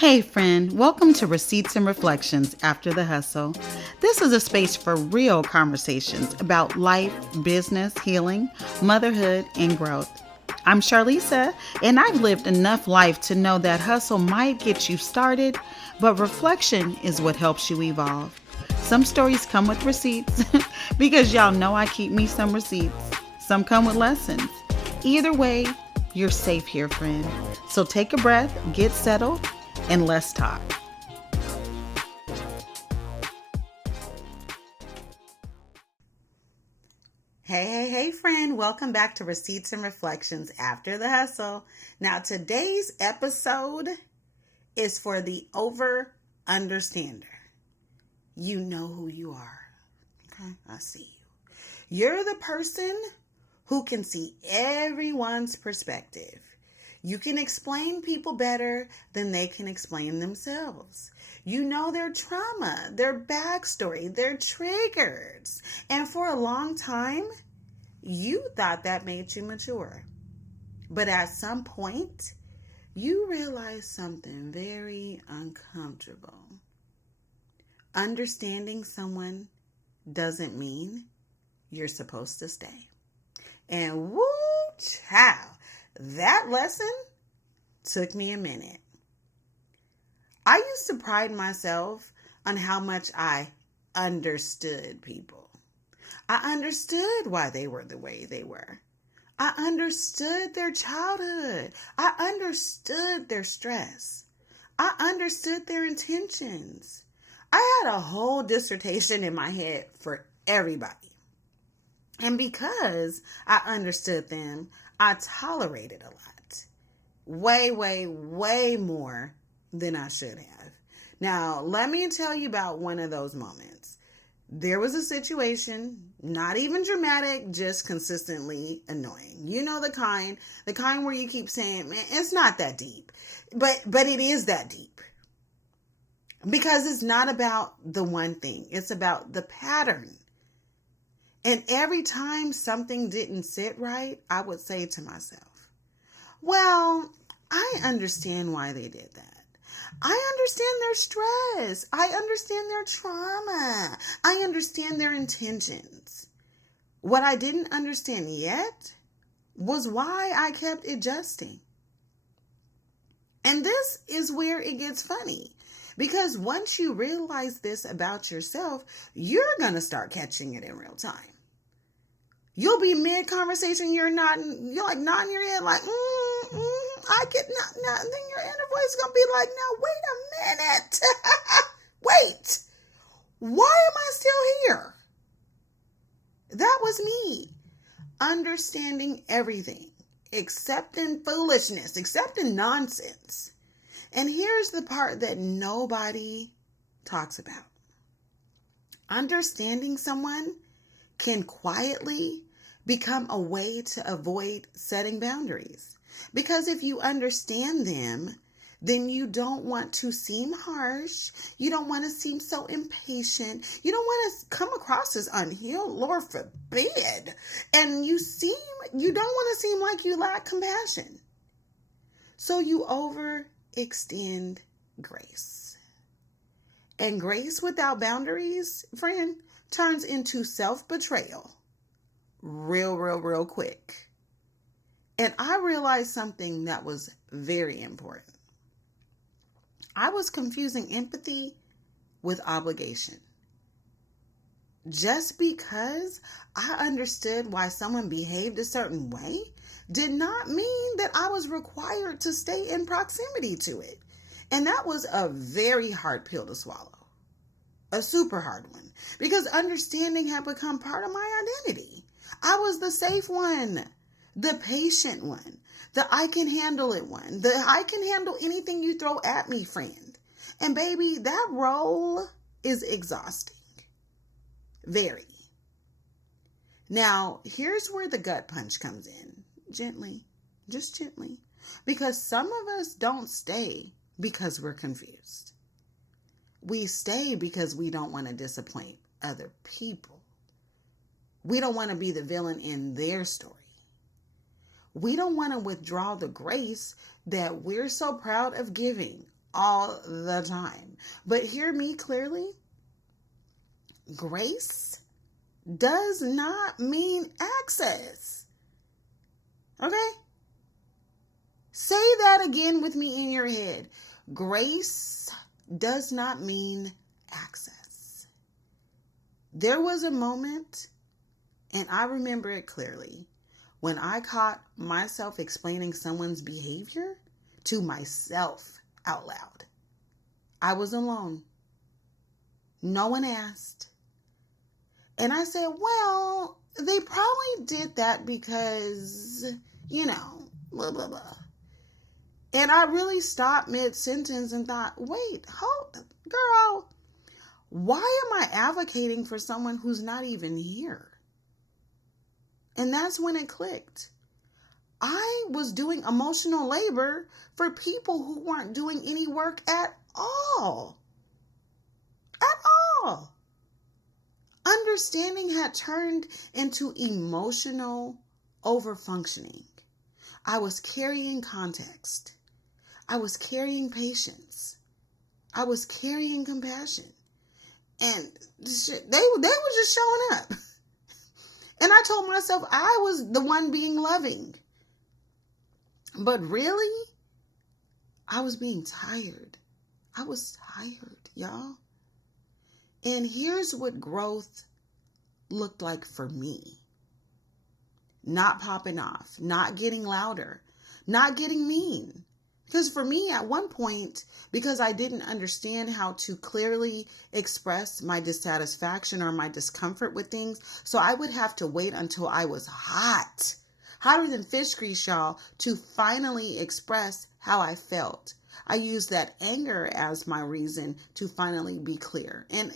Hey friend, welcome to Receipts and Reflections After the Hustle. This is a space for real conversations about life, business, healing, motherhood, and growth. I'm Charlisa, and I've lived enough life to know that hustle might get you started, but reflection is what helps you evolve. Some stories come with receipts, because y'all know I keep me some receipts. Some come with lessons. Either way, you're safe here, friend. So take a breath, get settled, and let's talk. Hey, friend. Welcome back to Receipts and Reflections After the Hustle. Now, today's episode is for the over understander. You know who you are. Okay, I see you. You're the person who can see everyone's perspective. You can explain people better than they can explain themselves. You know their trauma, their backstory, their triggers. And for a long time, you thought that made you mature. But at some point, you realized something very uncomfortable. Understanding someone doesn't mean you're supposed to stay. And woo, child. That lesson took me a minute. I used to pride myself on how much I understood people. I understood why they were the way they were. I understood their childhood. I understood their stress. I understood their intentions. I had a whole dissertation in my head for everybody. And because I understood them, I tolerated a lot. Way more than I should have. Now, let me tell you about one of those moments. There was a situation, not even dramatic, just consistently annoying. You know the kind where you keep saying, man, it's not that deep. But it is that deep. Because it's not about the one thing. It's about the pattern. And every time something didn't sit right, I would say to myself, well, I understand why they did that. I understand their stress. I understand their trauma. I understand their intentions. What I didn't understand yet was why I kept adjusting. And this is where it gets funny. Because once you realize this about yourself, you're going to start catching it in real time. You'll be mid-conversation, you're nodding your head like, I get not. And then your inner voice is going to be like, now, wait a minute. Wait, why am I still here? That was me. Understanding everything, accepting foolishness, accepting nonsense. And here's the part that nobody talks about. Understanding someone can quietly become a way to avoid setting boundaries. Because if you understand them, then you don't want to seem harsh. You don't want to seem so impatient. You don't want to come across as unhealed, Lord forbid. And you don't want to seem like you lack compassion. So you overextend grace. And grace without boundaries, friend, turns into self-betrayal real quick. And I realized something that was very important. I was confusing empathy with obligation. Just because I understood why someone behaved a certain way did not mean that I was required to stay in proximity to it. And that was a very hard pill to swallow. A super hard one. Because understanding had become part of my identity. I was the safe one. The patient one. The I can handle it one. The I can handle anything you throw at me friend. And baby, that role is exhausting. Very. Now, here's where the gut punch comes in. Gently. Just gently. Because some of us don't stay because we're confused. We stay because we don't want to disappoint other people. We don't want to be the villain in their story. We don't want to withdraw the grace that we're so proud of giving all the time. But hear me clearly. Grace does not mean access. Okay? Say that again with me in your head. Grace does not mean access. There was a moment, and I remember it clearly, when I caught myself explaining someone's behavior to myself out loud. I was alone. No one asked. And I said, well, they probably did that because, blah, blah, blah. And I really stopped mid-sentence and thought, wait, hold, girl, why am I advocating for someone who's not even here? And that's when it clicked. I was doing emotional labor for people who weren't doing any work at all. At all. Understanding had turned into emotional overfunctioning. I was carrying context. I was carrying patience. I was carrying compassion. And they were just showing up. And I told myself I was the one being loving. But really, I was being tired. I was tired, y'all. And here's what growth looked like for me. Not popping off, not getting louder, not getting mean. Because for me, at one point, because I didn't understand how to clearly express my dissatisfaction or my discomfort with things, so I would have to wait until I was hotter than fish grease, y'all, to finally express how I felt. I used that anger as my reason to finally be clear. And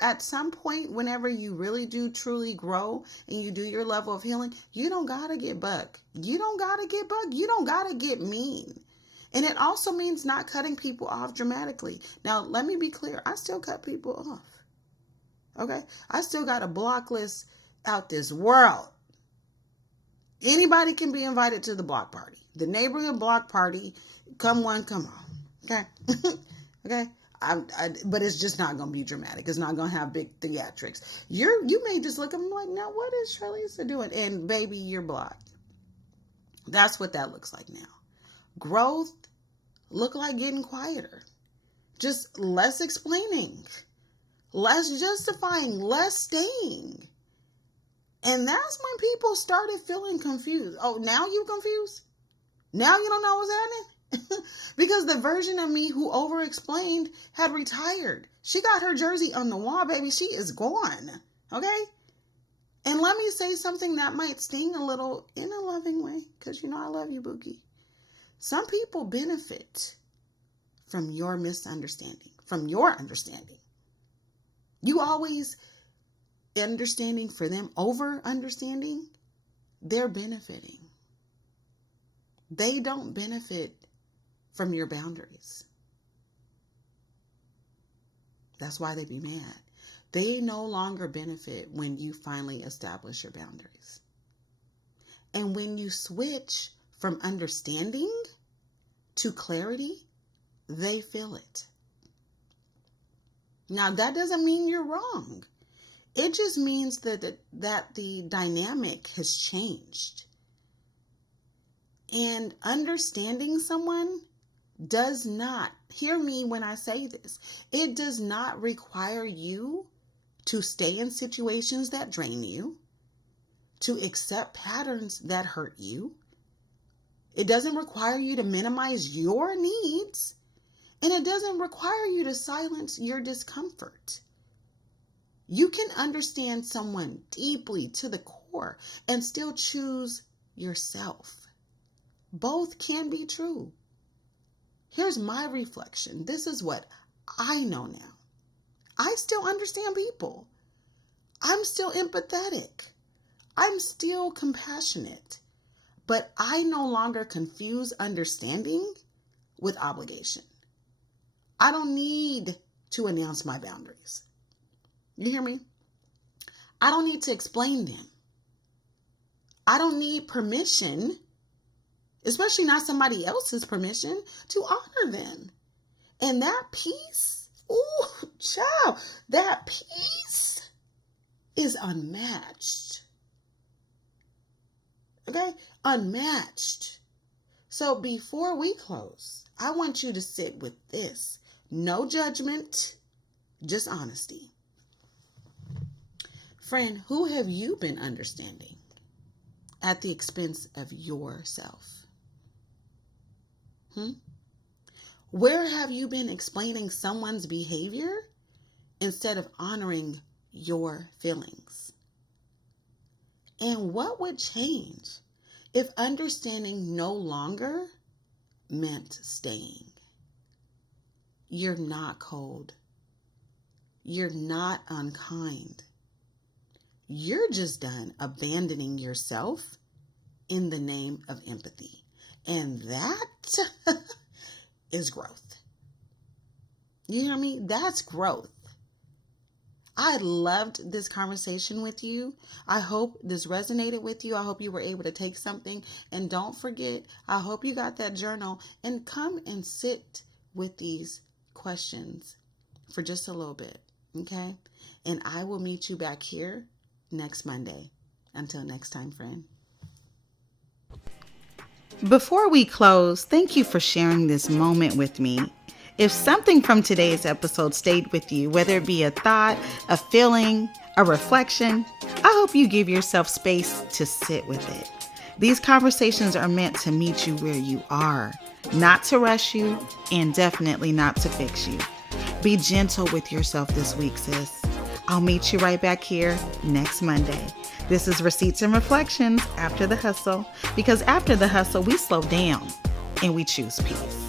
at some point, whenever you really do truly grow and you do your level of healing, you don't gotta get buck. You don't gotta get buck. You don't gotta get mean. And it also means not cutting people off dramatically. Now, let me be clear. I still cut people off. Okay? I still got a block list out this world. Anybody can be invited to the block party. The neighborhood block party. Come one, come on. Okay? Okay? But it's just not going to be dramatic. It's not going to have big theatrics. You may just look at them like, now what is Charlisa doing? And baby, you're blocked. That's what that looks like now. Growth look like getting quieter. Just less explaining. Less justifying. Less staying. And that's when people started feeling confused. Oh, now you confused? Now you don't know what's happening? Because the version of me who over-explained had retired. She got her jersey on the wall, baby. She is gone. Okay? And let me say something that might sting a little in a loving way. Because I love you, Bookie. Some people benefit from your misunderstanding. From your understanding. You always understanding for them, over-understanding. They're benefiting. They don't benefit from your boundaries. That's why they be mad. They no longer benefit when you finally establish your boundaries. And when you switch from understanding to clarity, they feel it. Now, that doesn't mean you're wrong. It just means that the dynamic has changed. And understanding someone does not, hear me when I say this, it does not require you to stay in situations that drain you, to accept patterns that hurt you. It doesn't require you to minimize your needs, and it doesn't require you to silence your discomfort. You can understand someone deeply to the core and still choose yourself. Both can be true. Here's my reflection. This is what I know now. I still understand people. I'm still empathetic. I'm still compassionate. But I no longer confuse understanding with obligation. I don't need to announce my boundaries. You hear me? I don't need to explain them. I don't need permission, especially not somebody else's permission, to honor them. And that peace, ooh, child, that peace is unmatched. Okay? Unmatched. So before we close, I want you to sit with this. No judgment, just honesty. Friend, who have you been understanding at the expense of yourself? Where have you been explaining someone's behavior instead of honoring your feelings? And what would change if understanding no longer meant staying? You're not cold. You're not unkind. You're just done abandoning yourself in the name of empathy. And that is growth. You hear me? That's growth. I loved this conversation with you. I hope this resonated with you. I hope you were able to take something. And don't forget, I hope you got that journal and come and sit with these questions for just a little bit. Okay? And I will meet you back here next Monday. Until next time, friend. Before we close, thank you for sharing this moment with me. If something from today's episode stayed with you, whether it be a thought, a feeling, a reflection, I hope you give yourself space to sit with it. These conversations are meant to meet you where you are, not to rush you, and definitely not to fix you. Be gentle with yourself this week, sis. I'll meet you right back here next Monday. This is Receipts and Reflections After the Hustle, because after the hustle, we slow down and we choose peace.